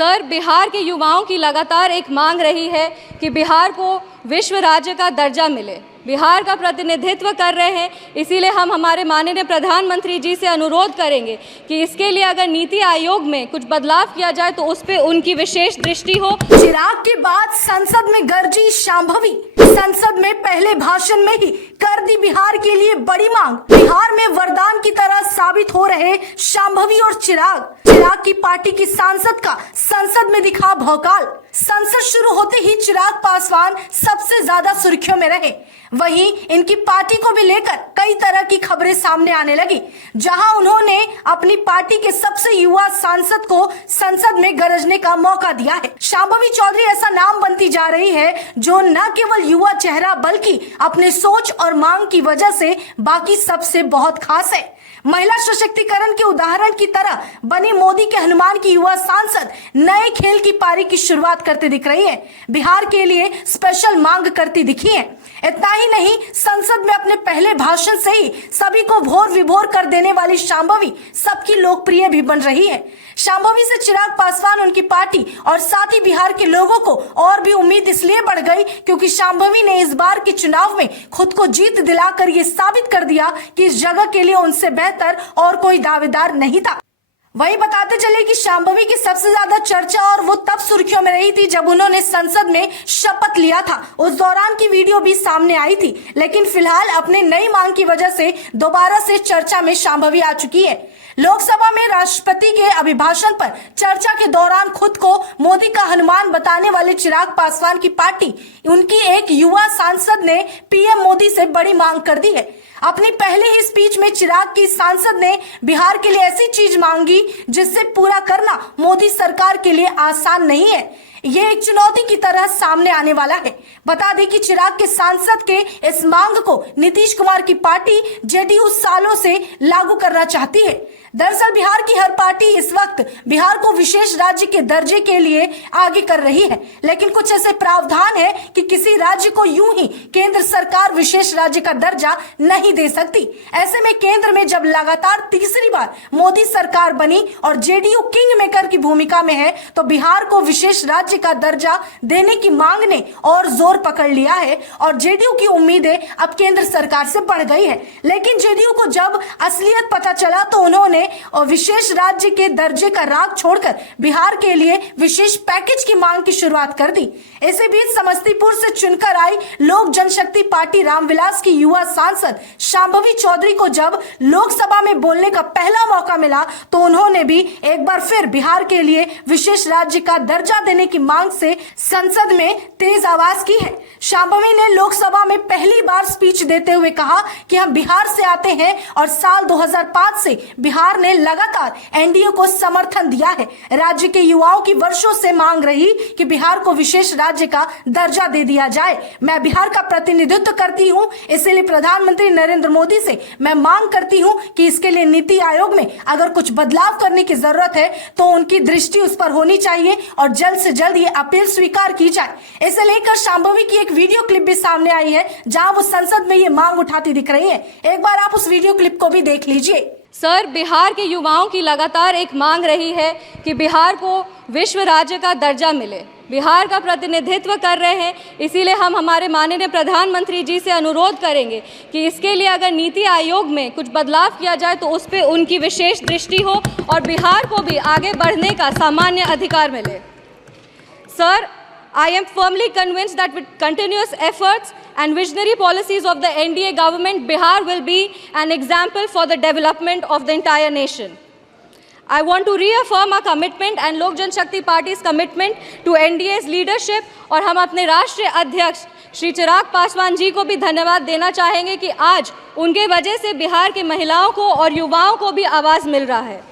Sir, Bihar के युवाओं की लगातार एक मांग रही है कि बिहार को विश्व राज्य का दर्जा मिले। बिहार का प्रतिनिधित्व कर रहे हैं, इसीलिए हम हमारे माननीय प्रधानमंत्री जी से अनुरोध करेंगे कि इसके लिए अगर नीति आयोग में कुछ बदलाव किया जाए तो उस पर उनकी विशेष दृष्टि हो। चिराग के बाद संसद में गरजी शांभवी। संसद में पहले भाषण में ही कर दी बिहार के लिए बड़ी मांग। बिहार में वरदान की तरह साबित हो रहे शांभवी और चिराग की पार्टी की सांसद का संसद में दिखा भौकाल। संसद शुरू होते ही चिराग पासवान सबसे ज्यादा सुर्खियों में रहे। वहीं इनकी पार्टी को भी लेकर कई तरह की खबरें सामने आने लगी, जहां उन्होंने अपनी पार्टी के सबसे युवा सांसद को संसद में गरजने का मौका दिया है। शांभवी चौधरी ऐसा नाम बनती जा रही है जो न केवल युवा चेहरा बल्कि अपने सोच और मांग की वजह से बाकी सबसे बहुत खास है। महिला सशक्तिकरण के उदाहरण की तरह बनी मोदी के हनुमान की युवा सांसद नए खेल की पारी की शुरुआत करते दिख रही है। बिहार के लिए स्पेशल मांग करती दिखी है। इतना ही नहीं, संसद में अपने पहले भाषण से ही सभी को भोर विभोर कर देने वाली शांभवी सबकी लोकप्रिय भी बन रही है। शांभवी से चिराग पासवान, उनकी पार्टी और साथ ही बिहार के लोगों को और भी उम्मीद इसलिए बढ़ गई क्योंकि शांभवी ने इस बार के चुनाव में खुद को जीत दिलाकर ये साबित कर दिया कि इस जगह के लिए उनसे बेहतर और कोई दावेदार नहीं था। वही बताते चले कि शांभवी की सबसे ज्यादा चर्चा और वो तब सुर्खियों में रही थी जब उन्होंने संसद में शपथ लिया था। उस दौरान की वीडियो भी सामने आई थी, लेकिन फिलहाल अपने नई मांग की वजह से दोबारा से चर्चा में शांभवी आ चुकी है। लोकसभा में राष्ट्रपति के अभिभाषण पर चर्चा के दौरान खुद को मोदी का हनुमान बताने वाले चिराग पासवान की पार्टी, उनकी एक युवा सांसद ने पीएम मोदी से बड़ी मांग कर दी है। अपनी पहली ही स्पीच में चिराग की सांसद ने बिहार के लिए ऐसी चीज मांगी जिससे पूरा करना मोदी सरकार के लिए आसान नहीं है। ये एक चुनौती की तरह सामने आने वाला है। बता दें कि चिराग के सांसद के इस मांग को नीतीश कुमार की पार्टी जेडीयू सालों से लागू करना चाहती है। दरअसल बिहार की हर पार्टी इस वक्त बिहार को विशेष राज्य के दर्जे के लिए आगे कर रही है, लेकिन कुछ ऐसे प्रावधान है कि किसी राज्य को यूं ही केंद्र सरकार विशेष राज्य का दर्जा नहीं दे सकती। ऐसे में केंद्र में जब लगातार तीसरी बार मोदी सरकार बनी और जेडीयू किंग मेकर की भूमिका में है, तो बिहार को विशेष राज्य का दर्जा देने की मांग ने और जोर पकड़ लिया है और जेडीयू की उम्मीदें अब केंद्र सरकार से बढ़ गई है। लेकिन जेडीयू को जब असलियत पता चला तो उन्होंने और विशेष राज्य के दर्जे का राग छोड़कर बिहार के लिए विशेष पैकेज की मांग की शुरुआत कर दी। इसी बीच समस्तीपुर से चुनकर आई लोक जनशक्ति पार्टी रामविलास की युवा सांसद शांभवी चौधरी को जब लोकसभा में बोलने का पहला मौका मिला तो उन्होंने भी एक बार फिर बिहार के लिए विशेष राज्य का दर्जा देने की मांग से संसद में तेज आवाज की है। शांभवी ने लोकसभा में पहली बार स्पीच देते हुए कहा कि हम बिहार से आते हैं और साल 2005 से बिहार ने लगातार एनडीए को समर्थन दिया है। राज्य के युवाओं की वर्षों से मांग रही कि बिहार को विशेष राज्य का दर्जा दे दिया जाए। मैं बिहार का प्रतिनिधित्व करती हूं, इसलिए प्रधानमंत्री नरेंद्र मोदी से मैं मांग करती हूं कि इसके लिए नीति आयोग में अगर कुछ बदलाव करने की जरूरत है तो उनकी दृष्टि उस पर होनी चाहिए और जल्द से जल्द ये अपील स्वीकार की जाए। इसे लेकर शांभवी की एक वीडियो क्लिप भी सामने आई है जहां वो संसद में ये मांग उठाती दिख रही है। एक बार आप उस वीडियो क्लिप को भी देख लीजिए। सर, बिहार के युवाओं की लगातार एक मांग रही है कि बिहार को विश्व राज्य का दर्जा मिले। बिहार का प्रतिनिधित्व कर रहे हैं, इसीलिए हम हमारे माननीय प्रधानमंत्री जी से अनुरोध करेंगे कि इसके लिए अगर नीति आयोग में कुछ बदलाव किया जाए तो उस पर उनकी विशेष दृष्टि हो और बिहार को भी आगे बढ़ने का सामान्य अधिकार मिले। Sir, I am firmly convinced that with continuous efforts and visionary policies of the NDA government, Bihar will be an example for the development of the entire nation. I want to reaffirm our commitment and Lok Janshakti Party's commitment to NDA's leadership और हम अपने राष्ट्रीय अध्यक्ष श्री चिराग पासवान जी को भी धन्यवाद देना चाहेंगे कि आज उनके वजह से बिहार के महिलाओं को और युवाओं को भी आवाज़ मिल रहा है।